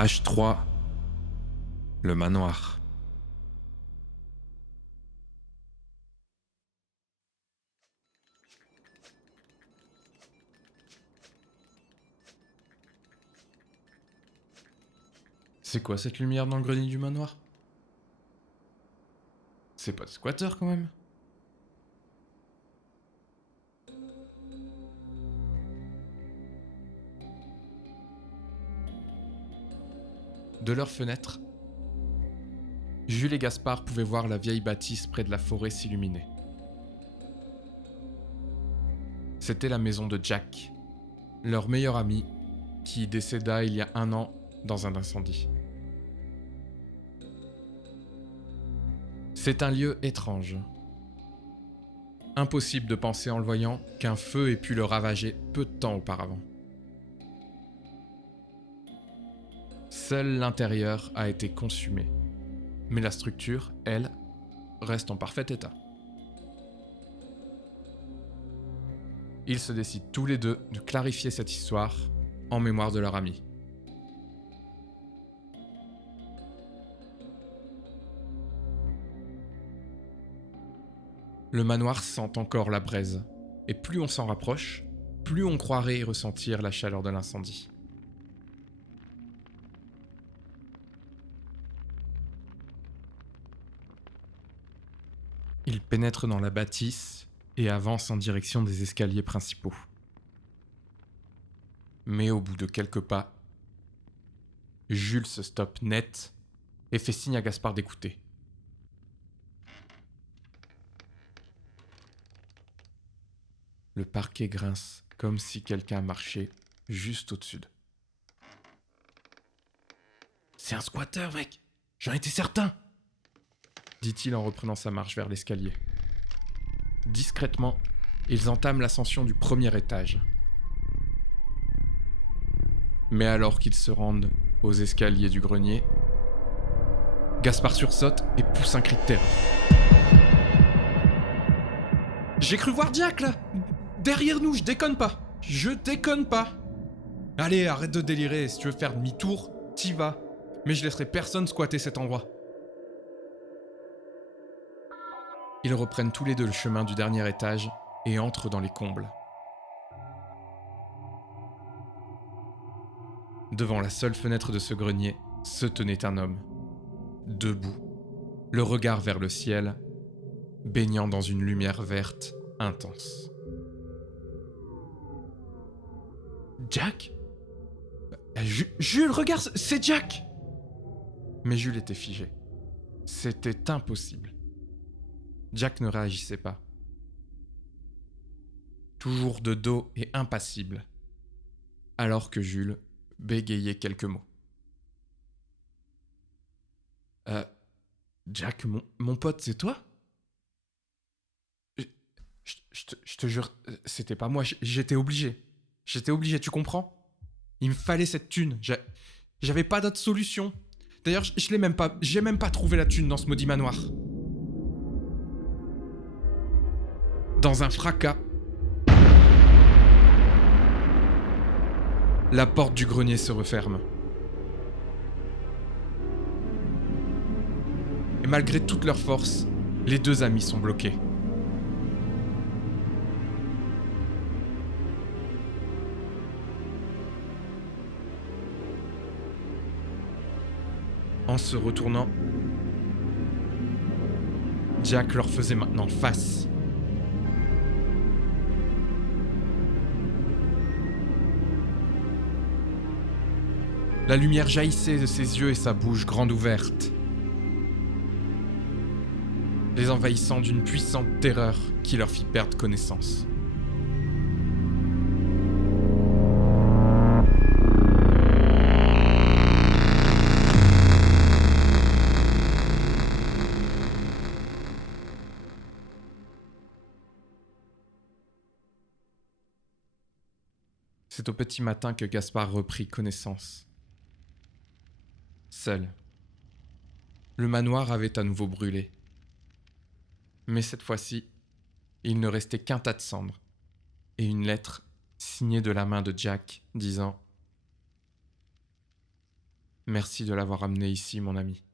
Page 3. Le manoir. C'est quoi cette lumière dans le grenier du manoir? C'est pas de squatter quand même? De leur fenêtre, Jules et Gaspard pouvaient voir la vieille bâtisse près de la forêt s'illuminer. C'était la maison de Jack, leur meilleur ami, qui décéda il y a 1 an dans un incendie. C'est un lieu étrange. Impossible de penser en le voyant qu'un feu ait pu le ravager peu de temps auparavant. Seul l'intérieur a été consumé, mais la structure, elle, reste en parfait état. Ils se décident tous les deux de clarifier cette histoire en mémoire de leur ami. Le manoir sent encore la braise, et plus on s'en rapproche, plus on croirait y ressentir la chaleur de l'incendie. Ils pénètrent dans la bâtisse et avancent en direction des escaliers principaux. Mais au bout de quelques pas, Jules se stoppe net et fait signe à Gaspard d'écouter. Le parquet grince comme si quelqu'un marchait juste au-dessus d'eux. C'est un squatter, mec! J'en étais certain! Dit-il en reprenant sa marche vers l'escalier. Discrètement, ils entament l'ascension du premier étage. Mais alors qu'ils se rendent aux escaliers du grenier, Gaspard sursaute et pousse un cri de terreur. J'ai cru voir Jack, là! Derrière nous, je déconne pas! Je déconne pas! Allez, arrête de délirer, si tu veux faire demi-tour, t'y vas. Mais je laisserai personne squatter cet endroit. Ils reprennent tous les deux le chemin du dernier étage et entrent dans les combles. Devant la seule fenêtre de ce grenier se tenait un homme, debout, le regard vers le ciel, baignant dans une lumière verte intense. Jack ? Jules, regarde, c'est Jack ! Mais Jules était figé. C'était impossible. Jack ne réagissait pas. Toujours de dos et impassible, alors que Jules bégayait quelques mots. Jack, mon pote, c'est toi ? Je te jure, c'était pas moi, j'étais obligé. J'étais obligé, tu comprends ? Il me fallait cette thune, j'avais pas d'autre solution. D'ailleurs, j'ai même pas trouvé la thune dans ce maudit manoir. Dans un fracas, la porte du grenier se referme. Et malgré toute leur force, les deux amis sont bloqués. En se retournant, Jack leur faisait maintenant face. La lumière jaillissait de ses yeux et sa bouche grande ouverte, les envahissant d'une puissante terreur qui leur fit perdre connaissance. C'est au petit matin que Gaspard reprit connaissance. Seul. Le manoir avait à nouveau brûlé. Mais cette fois-ci, il ne restait qu'un tas de cendres et une lettre signée de la main de Jack disant Merci de l'avoir amené ici, mon ami.